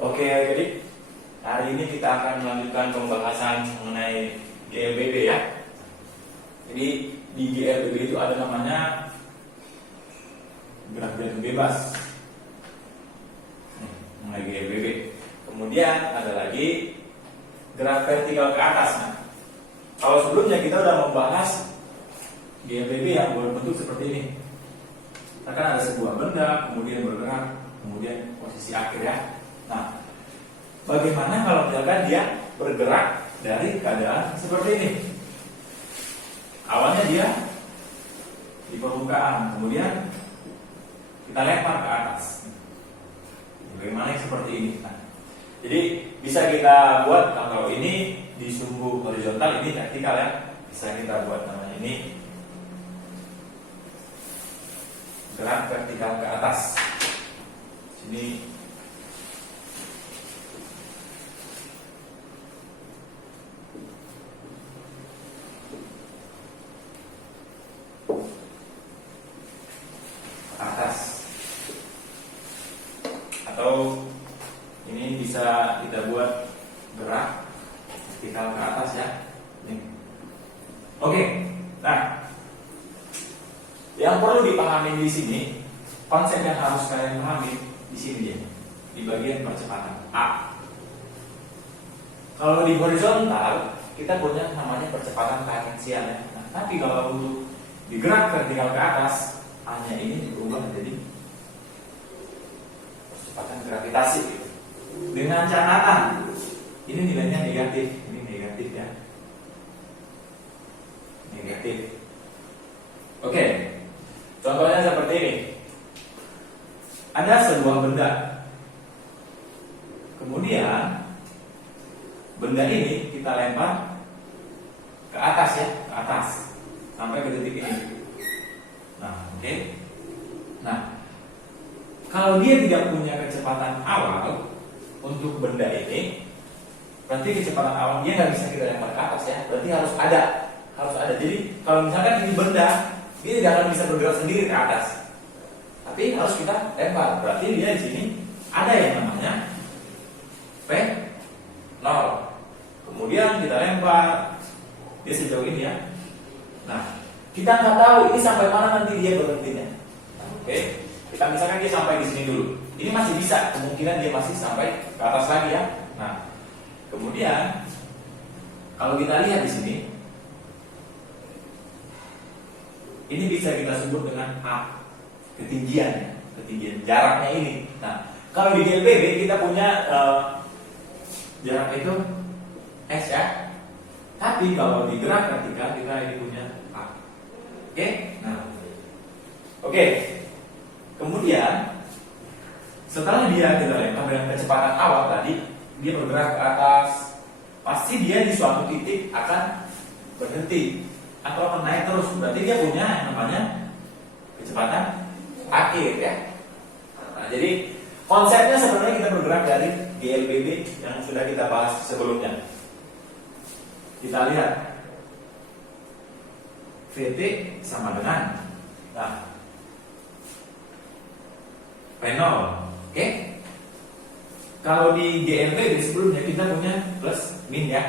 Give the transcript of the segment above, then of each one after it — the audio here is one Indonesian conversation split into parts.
Oke, jadi hari ini kita akan melanjutkan pembahasan mengenai GLBB ya. Jadi di GLBB itu ada namanya gerak gantung bebas. Mengenai GLBB. Kemudian ada lagi gerak vertikal ke atas. Nah, kalau sebelumnya kita sudah membahas GLBB yang berbentuk seperti ini. Akan ada sebuah benda, kemudian bergerak, kemudian posisi akhir ya. Nah, bagaimana kalau misalkan dia bergerak dari keadaan seperti ini? Awalnya dia di permukaan, kemudian kita lempar ke atas. Bagaimana seperti ini? Nah, jadi bisa kita buat kalau ini di sumbu horizontal, ini vertikal ya. Bisa kita buat namanya ini gerak vertikal ke atas. Sini atas, atau ini bisa kita buat gerak vertikal ke atas ya. Ini. Oke, nah yang perlu dipahami di sini, konsep yang harus kalian pahami di sini ya, di bagian percepatan A. Kalau di horizontal kita punya namanya percepatan tangensial ya. Nah, tapi kalau untuk digerak vertikal ke atas, hanya ini diubah menjadi percepatan gravitasi gitu. Dengan catatan ini nilainya negatif, ini negatif ya, negatif. Oke, contohnya seperti ini. Ada sebuah benda, kemudian benda ini kita lempar ke atas ya, ke atas sampai ke titik ini. Nah, oke. Nah, kalau dia tidak punya kecepatan awal untuk benda ini, berarti kecepatan awal dia nggak bisa kita lempar ke atas ya. Berarti harus ada. Jadi kalau misalkan ini benda, dia tidak akan bisa bergerak sendiri ke atas. Tapi harus kita lempar. Berarti dia di sini ada yang namanya P0. Kemudian kita lempar, dia sejauh ini ya. Nah, kita nggak tahu ini sampai mana nanti dia berhentinya. Oke, kita misalkan dia sampai di sini dulu. Ini masih bisa, kemungkinan dia masih sampai ke atas lagi ya. Nah, kemudian kalau kita lihat di sini, ini bisa kita sebut dengan A, ketinggian jaraknya ini. Nah, kalau di GLBB kita punya jarak itu S ya. Tapi kalau di gerak vertikal kita ini punya A. Oke? Nah. Oke. Kemudian setelah dia kita lempar dengan kecepatan awal tadi, dia bergerak ke atas, pasti dia di suatu titik akan berhenti atau akan naik terus. Berarti dia punya yang namanya kecepatan akhir ya. Nah, jadi konsepnya sebenarnya kita bergerak dari GLBB yang sudah kita bahas sebelumnya. Kita lihat VT sama dengan P0. Oke? Kalau di GLBB sebelumnya kita punya plus min ya.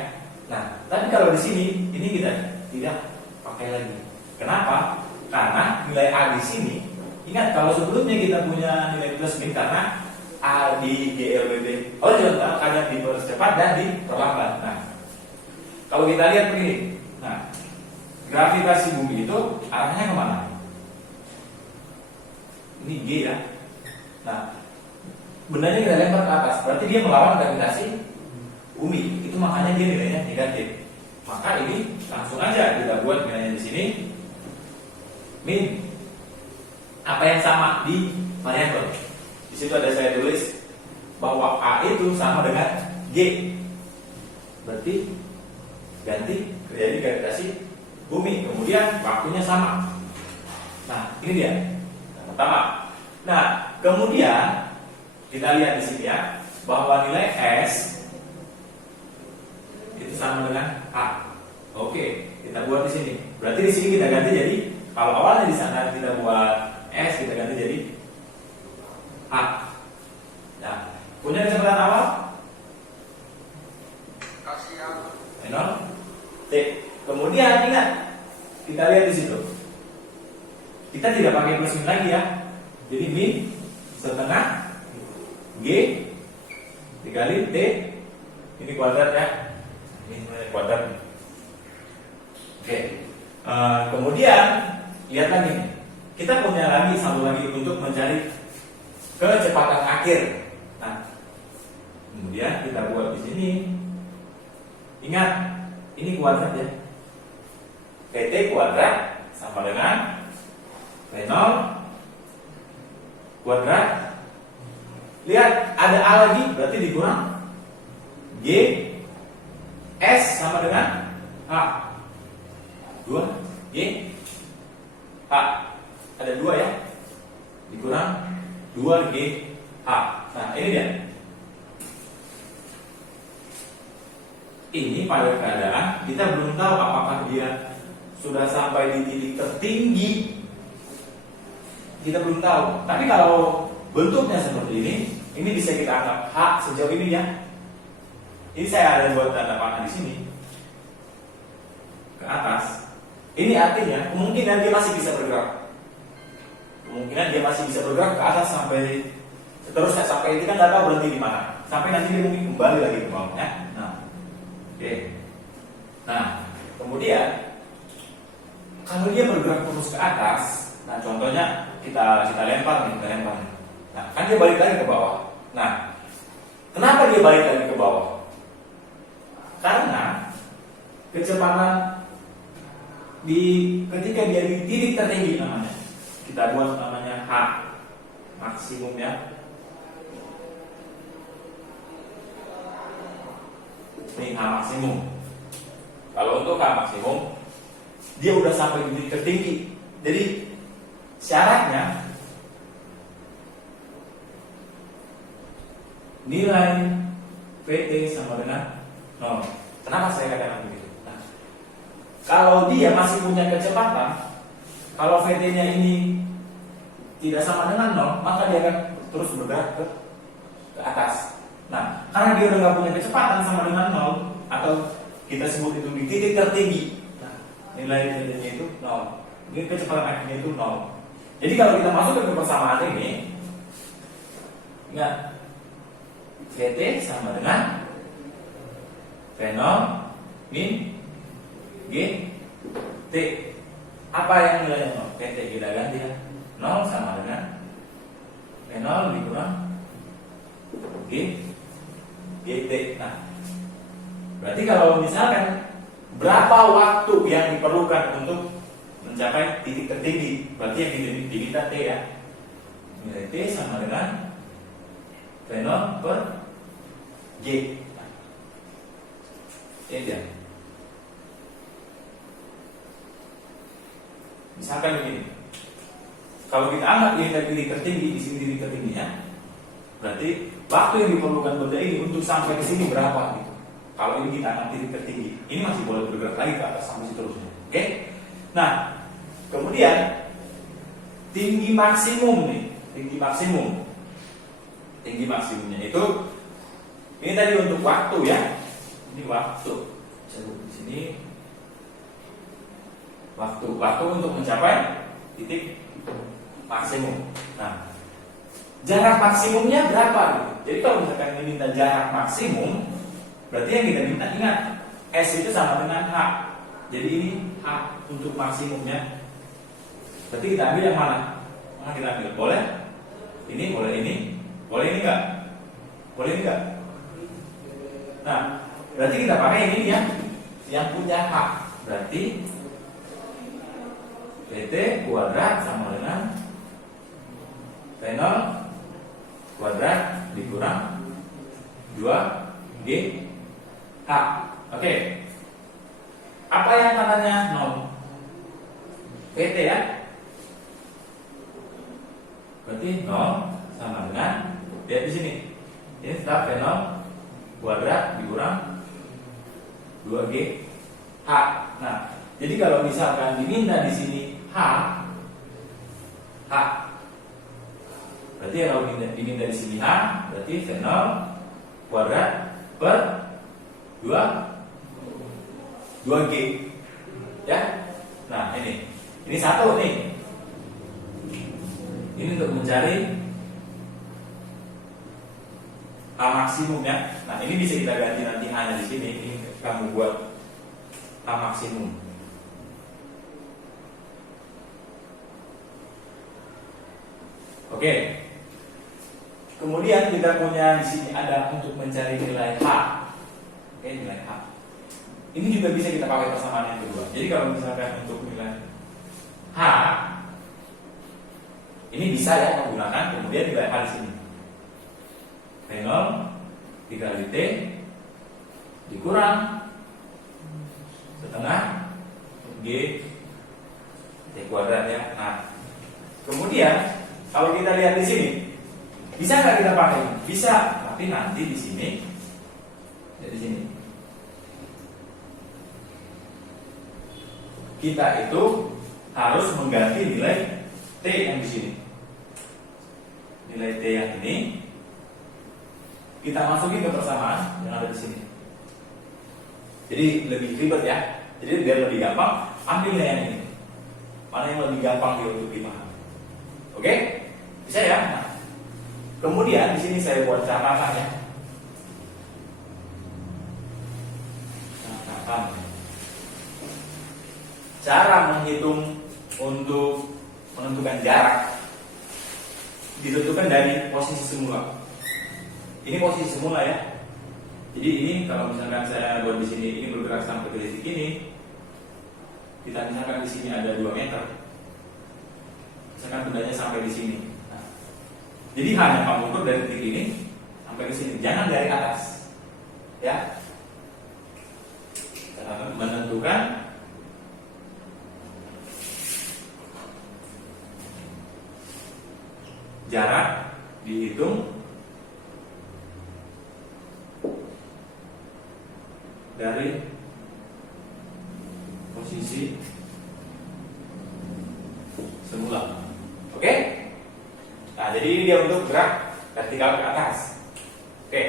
Nah, tapi kalau di sini ini kita tidak pakai lagi. Kenapa? Karena nilai A di sini, ingat kalau sebelumnya kita punya nilai plus min karena A di GLBB horizontal kadang dipercepat dan diperlambat. Nah, kalau kita lihat begini, nah gravitasi bumi itu arahnya kemana? Ini G ya. Nah, bendanya kita lempar ke atas, berarti dia melawan gravitasi bumi. Itu makanya dia nilainya negatif. Maka ini langsung aja kita buat nilainya di sini min. Apa yang sama di variabel? Di situ ada saya tulis bahwa A itu sama dengan G. Berarti ganti terjadi gravitasi bumi. Kemudian waktunya sama. Nah, ini dia. Yang pertama. Nah, kemudian kita lihat di sini ya bahwa nilai S itu sama dengan A. Oke, kita buat di sini. Berarti di sini kita ganti jadi kalau awalnya di sana kita buat S, kita ganti jadi A. Nah, punya kecepatan awal Kemudian ingat, kita lihat di situ. Kita tidak pakai plus min lagi ya. Jadi min setengah G dikali T, ini kuadrat ya. Ini kuadrat. Oke. Kemudian lihat lagi. Kita punya lagi satu lagi untuk mencari kecepatan akhir. Nah, kemudian kita buat di sini. Ingat, ini kuadrat ya. PT kuadrat sama dengan V0 kuadrat. Lihat, ada A lagi, berarti dikurang G S sama dengan H. 2 G H. Ada 2 ya. Dikurang 2 G H. Nah, ini dia. Ini pada keadaan kita belum tahu apakah dia sudah sampai di titik tertinggi. Kita belum tahu. Tapi kalau bentuknya seperti ini bisa kita anggap H sejauh ini ya. Ini saya ada buat tanda panah di sini ke atas. Ini artinya kemungkinan dia masih bisa bergerak. Kemungkinan dia masih bisa bergerak ke atas sampai seterusnya, sampai kita nggak tahu berhenti di mana. Sampai nanti dia mungkin kembali lagi ke bawah ya. Nah, oke. Nah, kemudian kalau dia bergerak terus ke atas, nah contohnya kita lempar nih, kita lempar. Nah, kan dia balik lagi ke bawah. Nah, kenapa dia balik lagi ke bawah? Karena kecepatan ketika dia di titik tertinggi namanya, kita buat namanya H maksimum ya. Ini H maksimum. Kalau untuk H maksimum, dia udah sampai di titik tertinggi. Jadi syaratnya nilai VT sama dengan 0. Kenapa saya katakan begitu? Nah, kalau dia masih punya kecepatan, kalau VT-nya ini tidak sama dengan 0, maka dia akan terus bergerak ke atas. Nah, karena dia udah nggak punya kecepatan sama dengan 0, atau kita sebut itu di titik tertinggi, nah, nilai VT-nya itu 0. Ini kecepatan akhirnya itu 0. Jadi kalau kita masuk ke persamaan ini, ingat VT sama dengan V0 min G T. Apa yang nilainya 0? VT kita ganti ya. 0 sama dengan V0 dikurang G T. Nah, berarti kalau misalkan berapa waktu yang diperlukan untuk mencapai titik tertinggi, berarti yang diminta T ya. Nilai T sama dengan V0 per G. Ini dia. Misalkan begini, kalau kita anggap ini dari titik tertinggi, di sini titik tertingginya, berarti waktu yang diperlukan benda ini untuk sampai ke sini berapa gitu. Kalau ini kita anggap titik tertinggi, ini masih boleh bergerak lagi ke atas sampai seterusnya. Oke? Nah, kemudian tinggi maksimum nih, tinggi maksimumnya itu ini tadi untuk waktu ya. Ini waktu. Saya buat di sini. Waktu untuk mencapai titik maksimum. Nah, jarak maksimumnya berapa gitu. Jadi kalau misalkan ini minta jarak maksimum, berarti yang kita minta ingat S itu sama dengan H. Jadi ini H untuk maksimumnya. Berarti kita ambil yang mana? Mana kita ambil? Boleh? Ini boleh ini? Boleh ini enggak? Boleh ini enggak? Nah, berarti kita pakai ini ya, yang punya H. Berarti VT kuadrat sama dengan V0 kuadrat dikurang 2G H. Oke. Apa yang katanya 0? VT ya. Berarti 0 sama dengan, lihat di sini. Ini tetap V0 kuadrat dikurang 2G H. Nah, jadi kalau misalkan diminta di sini H, berarti kalau diminta di sini H, berarti V0 kuadrat per 2G. Ya. Nah, ini satu nih. Ini untuk mencari A maksimum ya. Nah, ini bisa kita ganti nanti A-nya di sini. Ini kamu buat A maksimum. Oke. Kemudian kita punya di sini ada untuk mencari nilai H. Oke, nilai H. Ini juga bisa kita pakai persamaan yang kedua. Jadi kalau misalkan untuk nilai H, ini bisa ya menggunakan kemudian nilai H di sini. T0 dikali T dikurang setengah G T kuadrat ya. Nah, kemudian kalau kita lihat di sini, bisa nggak kita pakai? Bisa, tapi nanti di sini, di sini kita itu harus mengganti nilai T yang di sini. Nilai T yang ini kita masukin ke persamaan yang ada di sini. Jadi lebih ribet ya. Jadi biar lebih gampang, ambil nilai yang ini. Mana yang lebih gampang untuk dipahami. Oke? Bisa ya? Nah, kemudian di sini saya buat catatan ya. Catatan. Cara menghitung untuk menentukan jarak ditentukan dari posisi semula. Ini posisi semula ya. Jadi ini kalau misalkan saya buat di sini ini bergerak sampai ke titik ini, kita misalkan di sini ada 2 meter, misalkan bendanya sampai di sini. Nah, jadi hanya kamu ukur dari titik ini sampai ke sini, jangan dari atas, ya. Cara menentukan jarak dihitung dari posisi semula. Oke? Nah, jadi ini dia untuk gerak vertikal ke atas. Oke.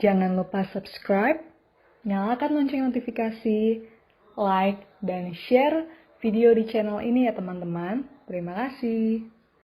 Jangan lupa subscribe, nyalakan lonceng notifikasi, like, dan share video di channel ini ya teman-teman. Terima kasih.